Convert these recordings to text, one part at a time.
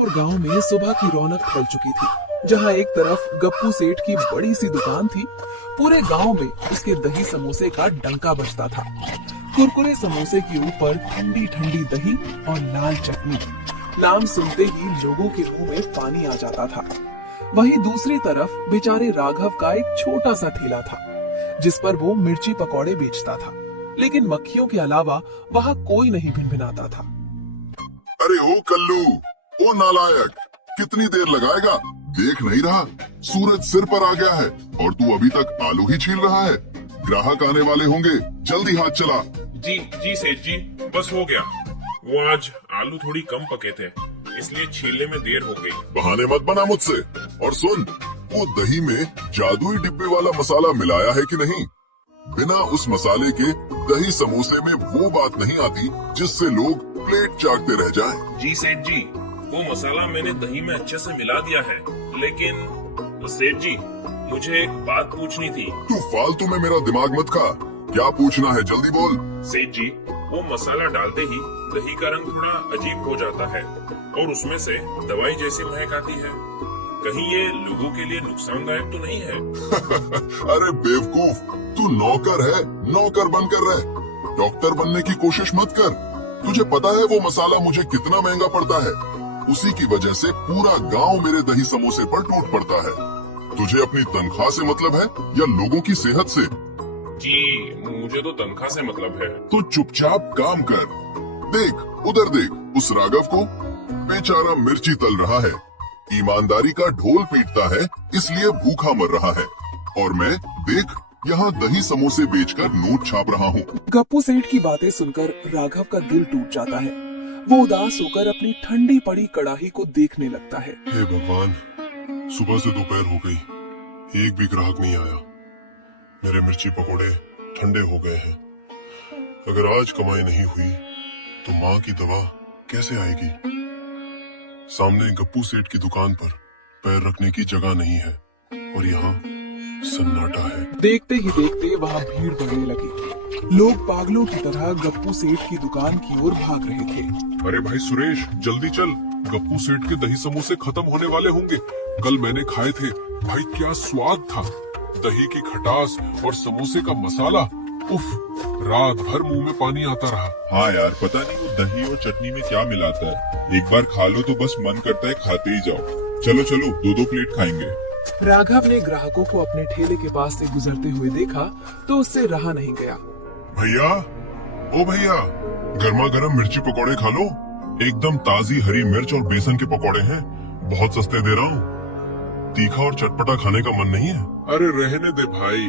राघवपुर गांव में सुबह की रौनक फैल चुकी थी। जहां एक तरफ गप्पू सेठ की बड़ी सी दुकान थी, पूरे गांव में उसके दही समोसे का डंका बजता था। कुरकुरे समोसे के ऊपर ठंडी ठंडी दही और लाल चटनी, नाम सुनते ही लोगों के मुंह में पानी आ जाता था। वहीं दूसरी तरफ बेचारे राघव का एक छोटा सा ठेला था, जिस पर वो मिर्ची पकौड़े बेचता था, लेकिन मक्खियों के अलावा वहाँ कोई नहीं भिनभिनाता था। अरे ओ कल्लू, ओ नालायक, कितनी देर लगाएगा? देख नहीं रहा सूरज सिर पर आ गया है और तू अभी तक आलू ही छील रहा है। ग्राहक आने वाले होंगे, जल्दी हाथ चला। जी सेठ जी, बस हो गया। वो आज आलू थोड़ी कम पके थे, इसलिए छीलने में देर हो गई। बहाने मत बना मुझसे। और सुन, वो दही में जादुई डिब्बे वाला मसाला मिलाया है कि नहीं? बिना उस मसाले के दही समोसे में वो बात नहीं आती जिससे लोग प्लेट चाटते रह जाएं। जी सेठ जी, वो मसाला मैंने दही में अच्छे से मिला दिया है, लेकिन सेठ जी मुझे एक बात पूछनी थी। तू फालतू में मेरा दिमाग मत खा। क्या पूछना है, जल्दी बोल। सेठ जी, वो मसाला डालते ही दही का रंग थोड़ा अजीब हो जाता है और उसमें से दवाई जैसी महक आती है। कहीं ये लोगों के लिए नुकसानदायक तो नहीं है? अरे बेवकूफ, तू नौकर है, नौकर बनकर रह। डॉक्टर बनने की कोशिश मत कर। तुझे पता है वो मसाला मुझे कितना महंगा पड़ता है? उसी की वजह से पूरा गांव मेरे दही समोसे पर टूट पड़ता है। तुझे अपनी तनख्वाह से मतलब है या लोगों की सेहत से? जी मुझे तो तनख्वाह से मतलब है। तो चुपचाप काम कर। देख, उधर देख, उस राघव को, बेचारा मिर्ची तल रहा है, ईमानदारी का ढोल पीटता है, इसलिए भूखा मर रहा है। और मैं देख यहाँ दही समोसे बेचकर नोट छाप रहा हूँ। गप्पू सेठ की बातें सुनकर राघव का दिल टूट जाता है। वो उदास होकर अपनी ठंडी पड़ी कड़ाही को देखने लगता है। हे भगवान, सुबह से दोपहर हो गई, एक भी ग्राहक नहीं आया। मेरे मिर्ची पकोड़े ठंडे हो गए हैं। अगर आज कमाई नहीं हुई तो माँ की दवा कैसे आएगी? सामने गप्पू सेठ की दुकान पर पैर रखने की जगह नहीं है और यहाँ सन्नाटा है। देखते ही देखते वहाँ भीड़ बढ़ने लगी। लोग पागलों की तरह गप्पू सेठ की दुकान की ओर भाग रहे थे। अरे भाई सुरेश, जल्दी चल, गप्पू सेठ के दही समोसे खत्म होने वाले होंगे। कल मैंने खाए थे, भाई क्या स्वाद था। दही की खटास और समोसे का मसाला, उफ, रात भर मुंह में पानी आता रहा। हाँ यार, पता नहीं वो दही और चटनी में क्या मिलाता है। एक बार खा लो तो बस मन करता है खाते ही जाओ। चलो चलो, 2-2 प्लेट खाएंगे। राघव ने ग्राहकों को अपने ठेले के पास से गुजरते हुए देखा तो उससे रहा नहीं गया। भैया, ओ भैया, गर्मा गर्म मिर्ची पकोड़े खा लो। एकदम ताजी हरी मिर्च और बेसन के पकोड़े हैं, बहुत सस्ते दे रहा हूँ। तीखा और चटपटा खाने का मन नहीं है? अरे रहने दे भाई,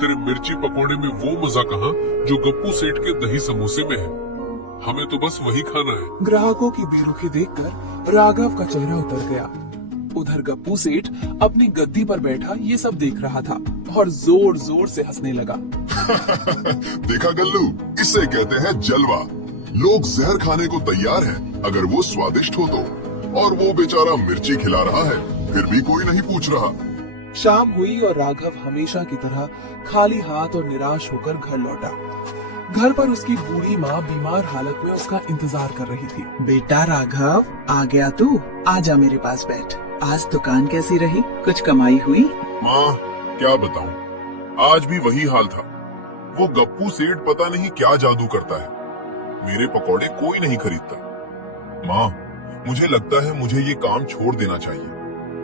तेरे मिर्ची पकोड़े में वो मजा कहाँ जो गप्पू सेठ के दही समोसे में है। हमें तो बस वही खाना है। ग्राहकों की बेरुखी देखकर राघव का चेहरा उतर गया। उधर गप्पू सेठ अपनी गद्दी पर बैठा ये सब देख रहा था और जोर जोर से हंसने लगा। देखा गल्लू, इसे कहते हैं जलवा। लोग जहर खाने को तैयार हैं अगर वो स्वादिष्ट हो तो। और वो बेचारा मिर्ची खिला रहा है, फिर भी कोई नहीं पूछ रहा। शाम हुई और राघव हमेशा की तरह खाली हाथ और निराश होकर घर लौटा। घर पर उसकी बूढ़ी माँ बीमार हालत में उसका इंतजार कर रही थी। बेटा राघव, आ गया तू? आजा मेरे पास बैठ। आज दुकान कैसी रही? कुछ कमाई हुई? माँ, क्या बताऊं, आज भी वही हाल था। वो गप्पू सेठ पता नहीं क्या जादू करता है, मेरे पकौड़े कोई नहीं खरीदता। माँ, मुझे लगता है मुझे ये काम छोड़ देना चाहिए।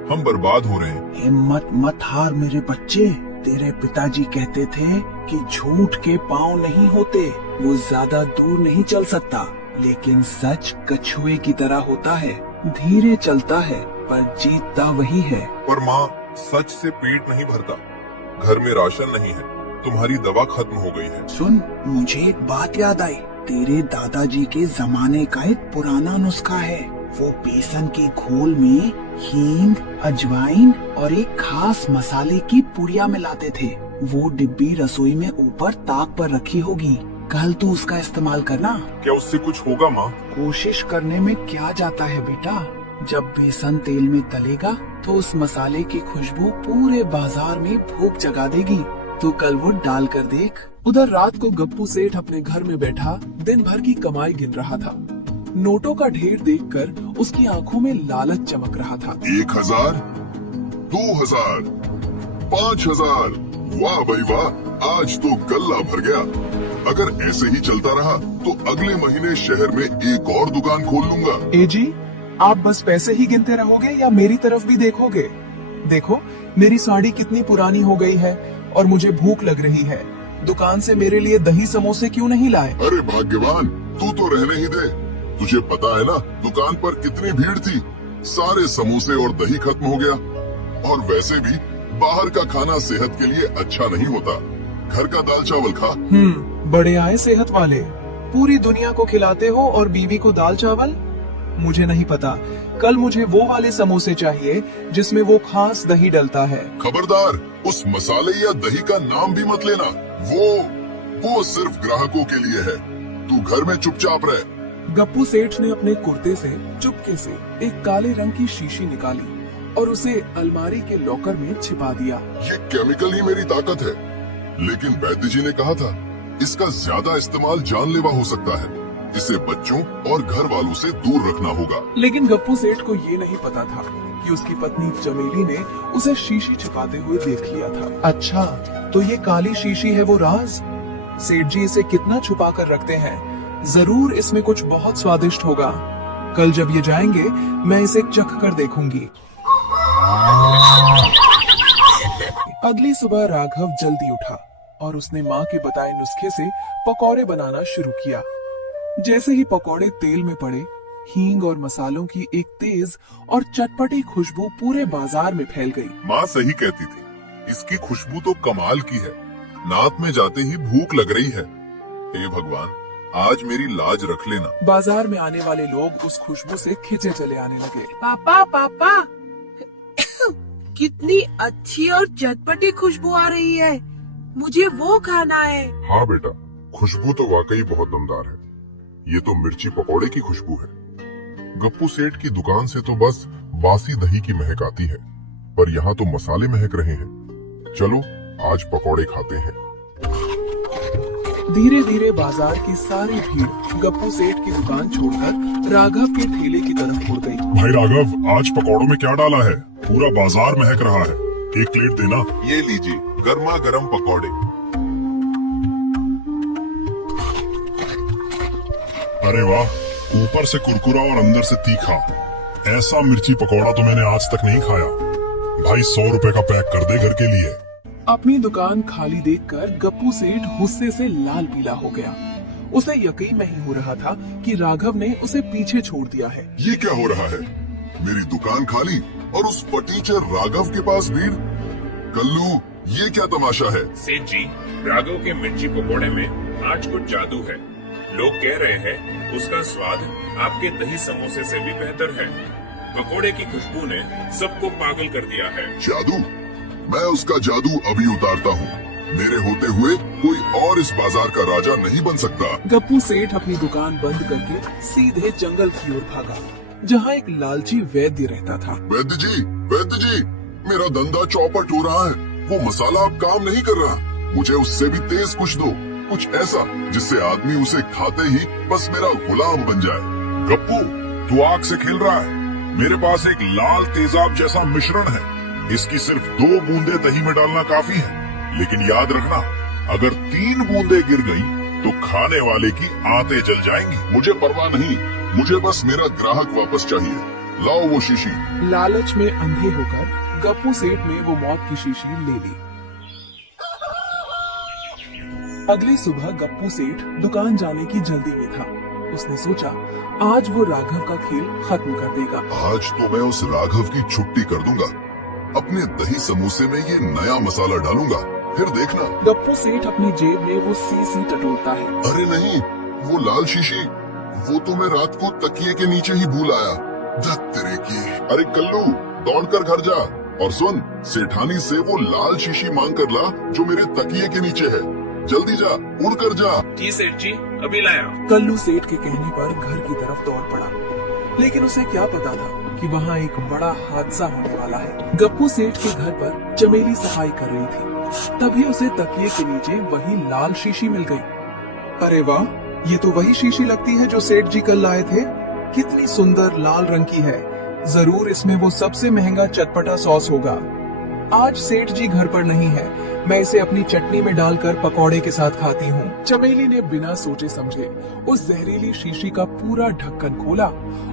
हम बर्बाद हो रहे हैं। हिम्मत मत हार मेरे बच्चे। तेरे पिताजी कहते थे कि झूठ के पाँव नहीं होते, वो ज्यादा दूर नहीं चल सकता, लेकिन सच कछुए की तरह होता है, धीरे चलता है पर जीतता वही है। पर माँ, सच से पेट नहीं भरता, घर में राशन नहीं है, तुम्हारी दवा खत्म हो गई है। सुन, मुझे एक बात याद आई। तेरे दादाजी के जमाने का एक पुराना नुस्खा है। वो बेसन के घोल में हींग, अजवाइन और एक खास मसाले की पुड़िया मिलाते थे। वो डिब्बी रसोई में ऊपर ताक पर रखी होगी, कल तू उसका इस्तेमाल करना। क्या उससे कुछ होगा माँ? कोशिश करने में क्या जाता है बेटा। जब बेसन तेल में तलेगा तो उस मसाले की खुशबू पूरे बाजार में भूख जगा देगी। तू कल वो डाल कर देख। उधर रात को गप्पू सेठ अपने घर में बैठा दिन भर की कमाई गिन रहा था। नोटों का ढेर देखकर उसकी आंखों में लालच चमक रहा था। 1000, 2000, 5000, वाह भाई वाह, आज तो गल्ला भर गया। अगर ऐसे ही चलता रहा तो अगले महीने शहर में एक और दुकान खोल लूंगा। ए जी, आप बस पैसे ही गिनते रहोगे या मेरी तरफ भी देखोगे? देखो, मेरी साड़ी कितनी पुरानी हो गई है और मुझे भूख लग रही है। दुकान से मेरे लिए दही समोसे क्यों नहीं लाए? अरे भाग्यवान, तू तो रहने ही दे। तुझे पता है ना दुकान पर कितनी भीड़ थी, सारे समोसे और दही खत्म हो गया। और वैसे भी बाहर का खाना सेहत के लिए अच्छा नहीं होता, घर का दाल चावल खा। बड़े आए सेहत वाले, पूरी दुनिया को खिलाते हो और बीवी को दाल चावल? मुझे नहीं पता, कल मुझे वो वाले समोसे चाहिए जिसमें वो खास दही डलता है। खबरदार, उस मसाले या दही का नाम भी मत लेना। वो सिर्फ ग्राहकों के लिए है। तू घर में चुपचाप रह। गप्पू सेठ ने अपने कुर्ते से चुपके से एक काले रंग की शीशी निकाली और उसे अलमारी के लॉकर में छिपा दिया। ये केमिकल ही मेरी ताकत है, लेकिन वैद्य जी ने कहा था इसका ज्यादा इस्तेमाल जानलेवा हो सकता है। इसे बच्चों और घर वालों से दूर रखना होगा। लेकिन गप्पू सेठ को ये नहीं पता था कि उसकी पत्नी चमेली ने उसे शीशी छिपाते हुए देख लिया था। अच्छा, तो ये काली शीशी है वो राज? सेठ जी इसे कितना छुपा कर रखते हैं। जरूर इसमें कुछ बहुत स्वादिष्ट होगा। कल जब ये जाएंगे मैं इसे चख कर देखूंगी। अगली सुबह राघव जल्दी उठा और उसने माँ के बताए नुस्खे से पकौड़े बनाना शुरू किया। जैसे ही पकौड़े तेल में पड़े, हींग और मसालों की एक तेज और चटपटी खुशबू पूरे बाजार में फैल गई। माँ सही कहती थी, इसकी खुशबू तो कमाल की है। नाक में जाते ही भूख लग रही है। हे भगवान, आज मेरी लाज रख लेना। बाजार में आने वाले लोग उस खुशबू से खिंचे चले आने लगे। पापा पापा कितनी अच्छी और चटपटी खुशबू आ रही है, मुझे वो खाना है। हाँ बेटा, खुशबू तो वाकई बहुत दमदार है। ये तो मिर्ची पकौड़े की खुशबू है। गप्पू सेठ की दुकान से तो बस बासी दही की महक आती है, पर यहाँ तो मसाले महक रहे हैं। चलो आज पकौड़े खाते हैं। धीरे धीरे बाजार की सारी भीड़ गप्पू सेठ की दुकान छोड़कर राघव के ठेले की तरफ मुड़ गई। भाई राघव, आज पकौड़ों में क्या डाला है? पूरा बाजार महक रहा है। एक प्लेट देना। ये लीजिए, गर्मा गर्म पकौड़े। अरे वाह, ऊपर से कुरकुरा और अंदर से तीखा। ऐसा मिर्ची पकौड़ा तो मैंने आज तक नहीं खाया। भाई 100 रुपए का पैक कर दे घर के लिए। अपनी दुकान खाली देखकर गप्पू सेठ गुस्से से लाल पीला हो गया। उसे यकीन नहीं हो रहा था कि राघव ने उसे पीछे छोड़ दिया है। ये क्या हो रहा है? मेरी दुकान खाली और उस फटीचर राघव के पास भीड़। कल्लू, ये क्या तमाशा है? सेठ जी, राघव के मिर्ची पकोड़े में आज कुछ जादू है। लोग कह रहे हैं उसका स्वाद आपके दही समोसे से भी बेहतर है। पकोड़े की खुशबू ने सबको पागल कर दिया है। जादू? मैं उसका जादू अभी उतारता हूँ। मेरे होते हुए कोई और इस बाजार का राजा नहीं बन सकता। गप्पू सेठ अपनी दुकान बंद करके सीधे जंगल की ओर भागा, जहाँ एक लालची वैद्य रहता था। वैद्य जी, मेरा धंधा चौपट हो रहा है। वो मसाला अब काम नहीं कर रहा। मुझे उससे भी तेज कुछ दो, कुछ ऐसा जिससे आदमी उसे खाते ही बस मेरा गुलाम बन जाए। गप्पू, तू आग से खेल रहा है। मेरे पास एक लाल तेजाब जैसा मिश्रण है। इसकी सिर्फ 2 बूंदे दही में डालना काफी है, लेकिन याद रखना, अगर 3 बूंदे गिर गई तो खाने वाले की आंतें जल जाएंगी। मुझे परवाह नहीं, मुझे बस मेरा ग्राहक वापस चाहिए। लाओ वो शीशी। लालच में अंधे होकर गप्पू सेठ ने वो मौत की शीशी ले ली। अगली सुबह गप्पू सेठ दुकान जाने की जल्दी में था। उसने सोचा आज वो राघव का खेल खत्म कर देगा। आज तो मैं उस राघव की छुट्टी कर दूंगा। अपने दही समोसे में ये नया मसाला डालूंगा, फिर देखना। गप्पू सेठ अपनी जेब में वो सीसी टटोलता है। अरे नहीं, वो लाल शीशी, वो तो मैं रात को तकिए के नीचे ही भूल आया। धत तेरे की। अरे कल्लू, दौड़कर घर जा और सुन, सेठानी से वो लाल शीशी मांग कर ला जो मेरे तकिए के नीचे है। जल्दी जा, उड़ कर जा। जी सेठ जी, अभी लाया। कल्लू सेठ के कहने पर घर की तरफ दौड़ पड़ा, लेकिन उसे क्या पता था कि वहाँ एक बड़ा हादसा होने वाला है। गप्पू सेठ के घर पर चमेली सफाई कर रही थी, तभी उसे तकिए के नीचे वही लाल शीशी मिल गई। अरे वाह, ये तो वही शीशी लगती है जो सेठ जी कल लाए थे। कितनी सुंदर लाल रंग की है। जरूर इसमें वो सबसे महंगा चटपटा सॉस होगा। आज सेठ जी घर पर नहीं है, मैं इसे अपनी चटनी में डालकर पकौड़े के साथ खाती हूँ। चमेली ने बिना सोचे समझे उस जहरीली शीशी का पूरा ढक्कन खोला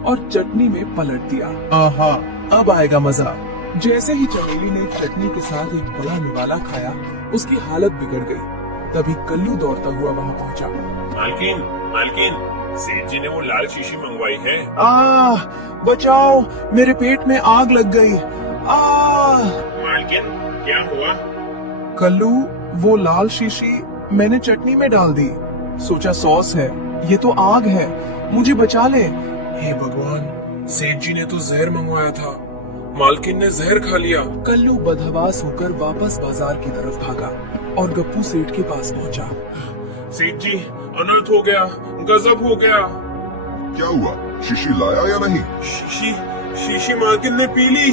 और चटनी में पलट दिया। आहा, अब आएगा मजा। जैसे ही चमेली ने चटनी के साथ एक बड़ा निवाला खाया, उसकी हालत बिगड़ गई। तभी कल्लू दौड़ता हुआ वहाँ पहुँचा। मालकिन, मालकिन, सेठ जी ने वो लाल शीशी मंगवाई है। बचाओ, मेरे पेट में आग लग गई। मालकिन, क्या हुआ? कल्लू, वो लाल शीशी मैंने चटनी में डाल दी। सोचा सॉस है, ये तो आग है, मुझे बचा ले। हे भगवान, सेठ जी ने तो जहर मंगवाया था, मालकिन ने जहर खा लिया। कल्लू बदहवास होकर वापस बाजार की तरफ भागा और गप्पू सेठ के पास पहुंचा। सेठ जी, अनर्थ हो गया, गजब हो गया। क्या हुआ? शीशी लाया या नहीं? शीशी मालकिन ने पी ली।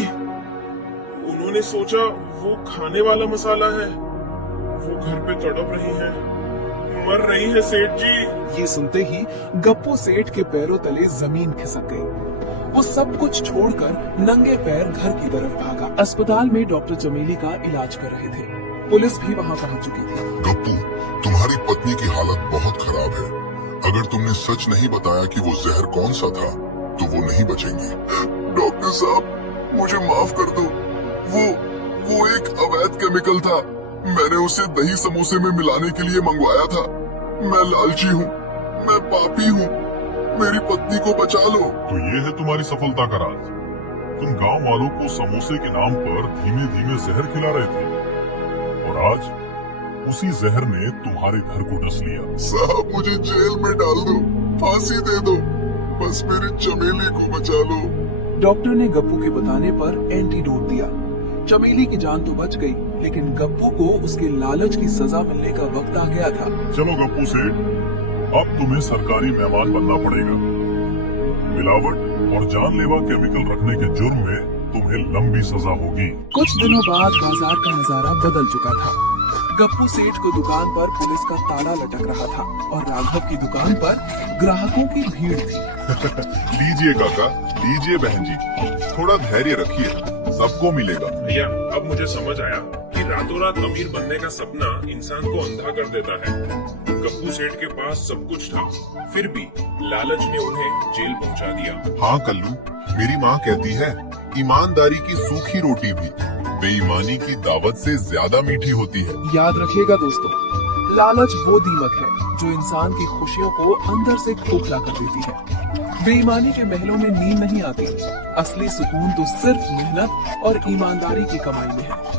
उन्होंने सोचा वो खाने वाला मसाला है। वो घर पे तड़प रही है, मर रही है सेठ जी। ये सुनते ही गप्पू सेठ के पैरों तले जमीन खिसक गई। वो सब कुछ छोड़कर नंगे पैर घर की तरफ भागा। अस्पताल में डॉक्टर चमेली का इलाज कर रहे थे। पुलिस भी वहाँ पहुँच चुकी थी। गप्पू, तुम्हारी पत्नी की हालत बहुत खराब है। अगर तुमने सच नहीं बताया कि वो जहर कौन सा था, तो वो नहीं बचेंगी। डॉक्टर साहब, मुझे माफ कर दो। वो एक अवैध केमिकल था। मैंने उसे दही समोसे में मिलाने के लिए मंगवाया था। मैं लालची हूँ, मैं पापी हूँ। मेरी पत्नी को बचा लो। तो ये है तुम्हारी सफलता का राज। तुम गांव वालों को समोसे के नाम पर धीमे धीमे जहर खिला रहे थे और आज उसी जहर ने तुम्हारे घर को डस लिया। साहब, मुझे जेल में डाल दो, फांसी दे दो, बस मेरी चमेली को बचा लो। डॉक्टर ने गप्पू के बताने पर एंटीडोट दिया। चमेली की जान तो बच गई, लेकिन गप्पू को उसके लालच की सजा मिलने का वक्त आ गया था। चलो गप्पू सेठ, अब तुम्हें सरकारी मेहमान बनना पड़ेगा। मिलावट और जानलेवा केमिकल रखने के जुर्म में तुम्हें लंबी सजा होगी। कुछ दिनों बाद बाजार का नजारा बदल चुका था। गप्पू सेठ को दुकान पर पुलिस का ताला लटक रहा था और राघव की दुकान पर ग्राहकों की भीड़ थी। लीजिए काका, लीजिए बहन जी, थोड़ा धैर्य रखिए, सबको मिलेगा। भैया, अब मुझे समझ आया कि रातों रात अमीर बनने का सपना इंसान को अंधा कर देता है। गप्पू सेठ के पास सब कुछ था, फिर भी लालच ने उन्हें जेल पहुंचा दिया। हाँ कल्लू, मेरी माँ कहती है, ईमानदारी की सूखी रोटी भी बेईमानी की दावत से ज्यादा मीठी होती है। याद रखिएगा दोस्तों, लालच वो दीमक है जो इंसान की खुशियों को अंदर से खोखला कर देती है। बेईमानी के महलों में नींद नहीं आती। असली सुकून तो सिर्फ मेहनत और ईमानदारी की कमाई में है।